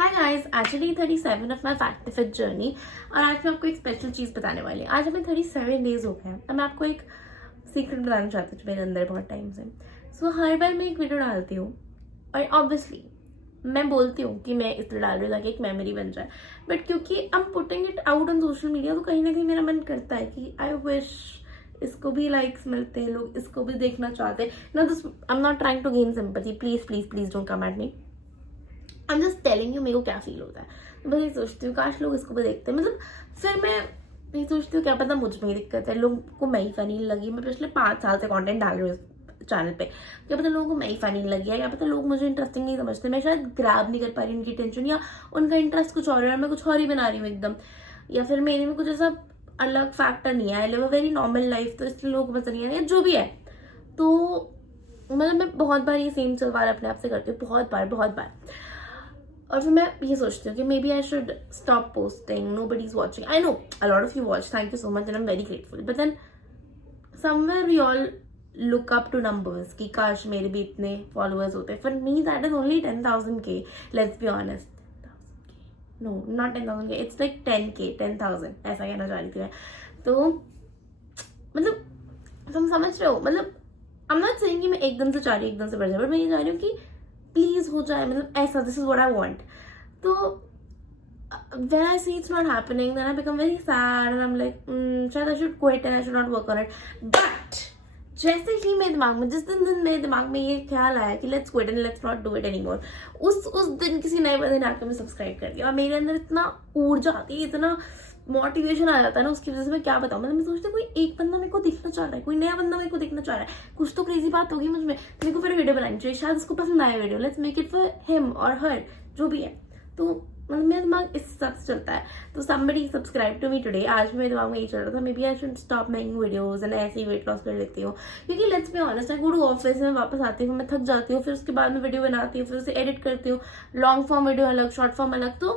Hi guys, actually 37 of my fact fit journey. और आज मैं आपको एक स्पेशल चीज़ बताने वाली हूँ। आज हमें 37 डेज हो गए हैं और मैं आपको एक सीक्रेट बताना चाहती हूँ जो मेरे अंदर बहुत टाइम से। सो हर बार मैं एक वीडियो डालती हूँ और ऑब्वियसली मैं बोलती हूँ कि मैं इसलिए डाल रही हूँ ताकि एक मेमोरी बन जाए, बट क्योंकि I am putting it out on social media तो कहीं ना कहीं मेरा मन करता है कि आई विश इसको भी लाइक्स मिलते हैं, लोग इसको भी देखना चाहते हैं ना। This I am not trying to gain sympathy, please please please don't come at me. I am just telling you मेरे को क्या फील होता है। मैं बस ये सोचती हूँ काश लोग इसको भी देखते हैं। मतलब फिर मैं ये सोचती हूँ क्या पता मुझ में ही दिक्कत है, लोगों को मैं ही फनी लगी। मैं पिछले 5 साल से कंटेंट डाल रही हूँ इस चैनल पे, क्या पता लोगों को मैं ही फनी लगी है, क्या पता लोग मुझे इंटरेस्टिंग नहीं समझते, मैं शायद ग्रैब नहीं कर पा रही उनकी टेंशन, या उनका इंटरेस्ट कुछ और है और मैं कुछ और ही बना रही हूँ एकदम, या फिर मेरे में कुछ ऐसा अलग फैक्टर नहीं है। I live a very normal life, तो इसलिए लोगों को पसंद नहीं है जो भी है। तो मतलब मैं बहुत बार ये सेम सवाल अपने आप से करती हूँ, बहुत बार। और फिर मैं ये सोचती हूँ कि maybe I should stop posting, nobody is watching. I know a lot of you watch, thank you so much and I am very grateful, but then somewhere we all look up to numbers कि काश मेरे भी इतने followers होते। For me that is only 10,000K, let's be honest. No not 10,000K, it's like 10K, 10,000 ऐसा कहना चाह रही थी मैं। तो मतलब तुम समझ रहे हो, मतलब आई एम नॉट सेइंग कि मैं एकदम से चाह रही हूँ एकदम से बढ़ जाए, बट मैं ये चाह रही हूँ कि प्लीज हो जाए, मतलब ऐसा, this is what I want. तो when I see it's not happening, then I become very sad and I'm like, शायद I should quit and I should not work on it. But जैसे ही मेरे दिमाग में जिस दिन मेरे दिमाग में ये ख्याल आया कि let's quit and let's not do it anymore, उस दिन किसी नए बंदे ने आकर मैं सब्सक्राइब कर दिया और मेरे अंदर इतना ऊर्जा आती है, इतना मोटिवेशन आ जाता है ना, उसकी वजह से मैं क्या बताऊँ। मतलब मैं सोचती हूँ कोई एक बंदा मेरे को देखना चाह रहा है, कोई नया बंदा मेरे को देखना चाह रहा है, कुछ तो क्रेजी बात होगी मुझ में, मेरे को फिर वीडियो बनानी चाहिए, शायद उसको पसंद आए video, let's make it for him और हर, जो भी है। तो मतलब मेरा दिमाग इस हिसाब से चलता है। तो somebody subscribe to me today, आज मेरे दिमाग में यही चल रहा था, maybe I should stop making videos and ऐसे ही वेट लॉस कर लेती हूँ। क्योंकि let's be honest, I go to office में वापस आती हूँ, मैं थक जाती हूँ, फिर उसके बाद में वीडियो बनाती हूँ, फिर उसे एडिट करती हूँ, लॉन्ग फॉर्म वीडियो अलग, शॉर्ट फॉर्म अलग। तो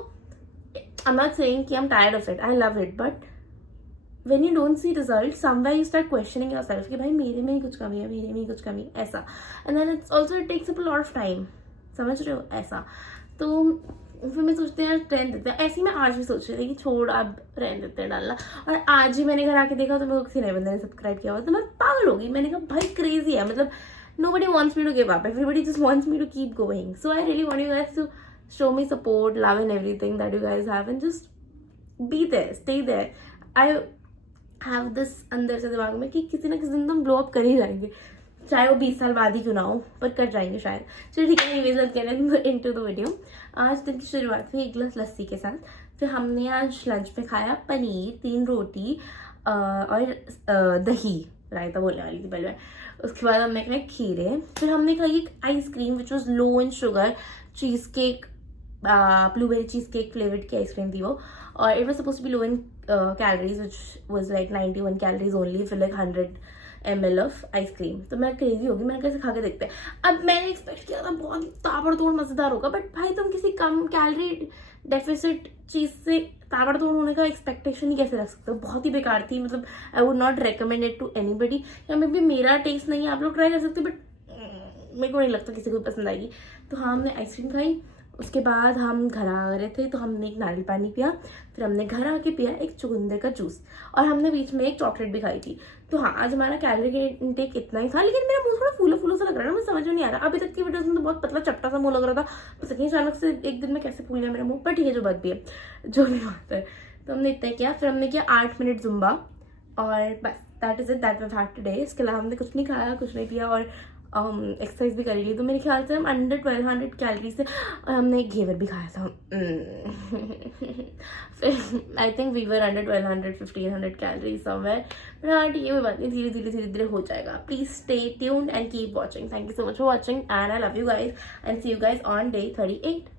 आई एम नॉट सेइंग कि I am tired of it, I love it, but when you don't see results, somewhere you start questioning yourself कि भाई मेरे में ही कुछ कमी है, मेरे में ही कुछ कमी है, ऐसा। and then it's also it takes up a lot of time, समझ रहे हो, ऐसा। तो फिर मैं सोचती हूँ यार रहने देते हैं। ऐसे ही मैं आज भी सोच रही थी कि छोड़ अब रहने देते हैं डालना, और आज ही मैंने घर आके देखा तो मेरे को किसी नए बंदे ने सब्सक्राइब किया हुआ, तो मैं पागल हो गई। मैंने कहा भाई क्रेजी है, मतलब nobody wants me to give up, everybody just wants me to keep going. So I really want you guys to show me support, love and everything that you guys have, and just be there, stay there. I have this अंदर से दिमाग में कि किसी ना किसी दिन तुम ब्लो अप कर ही जाएंगे, चाहे वो 20 साल बाद ही क्यों ना हो, पर कर जाएंगे शायद। चलिए ठीक है, ये बात करें इनटू द वीडियो। आज दिन की शुरुआत हुई एक गिलास लस्सी के साथ। फिर हमने आज लंच में खाया पनीर, 3 रोटी और दही, रायता बोलने वाली थी पहले मैं। उसके बाद हमने खाए खीरे, फिर हमने खाई एक ice cream which was low in sugar, cheesecake, blueberry cheesecake flavoured की आइसक्रीम थी वो, और it was suppose to be low in calories which was like 91 calories only for like 100 ml of ice cream. तो मैं crazy होगी, मैंने कैसे खा के देखते हैं। अब मैंने एक्सपेक्ट किया था बहुत ही ताबड़तोड़ मजेदार होगा, बट भाई तुम किसी कम कैलोरी डेफिसिट चीज से ताबड़तोड़ होने का एक्सपेक्टेशन ही कैसे रख सकते हो। बहुत ही बेकार थी, मतलब I would not recommend it to anybody. या मे बी मेरा टेस्ट नहीं है, आप लोग ट्राई कर सकते, बट मेरे को नहीं लगता किसी को पसंद आएगी। तो हाँ, हमने आइसक्रीम खाई, उसके बाद हम घर आ रहे थे तो हमने एक नारियल पानी पिया, फिर हमने घर आके पिया एक चुकंदर का जूस, और हमने बीच में एक चॉकलेट भी खाई थी। तो हाँ, आज हमारा कैलोरी इंटेक इतना ही था, लेकिन मेरा मुंह थोड़ा फूला फूला सा लग रहा है ना, मुझे समझ में नहीं आ रहा। अभी तक की वीडियोस में तो बहुत पतला चपटा सा मुंह लग रहा था, पता नहीं अचानक से एक दिन में कैसे फूल गया मेरा मुंह, पर ठीक है, जो बात भी है, जो भी बात है। तो हमने इतना किया, फिर हमने किया 8 मिनट जुम्बा, और बस that is it, that we had today. इसके अलावा हमने कुछ नहीं खाया, कुछ नहीं पिया, और एक्सरसाइज भी करी ली। तो मेरे ख्याल से हम अंडर 1200 कैलोरीज से, और हमने एक घेवर भी खाया था। फिर I think we were under 1200 1500 calories somewhere. But हाँ ठीक है, कोई बात नहीं, धीरे धीरे हो जाएगा। Please stay tuned and keep watching. Thank you so much for watching and I love you guys and see you guys on day 38।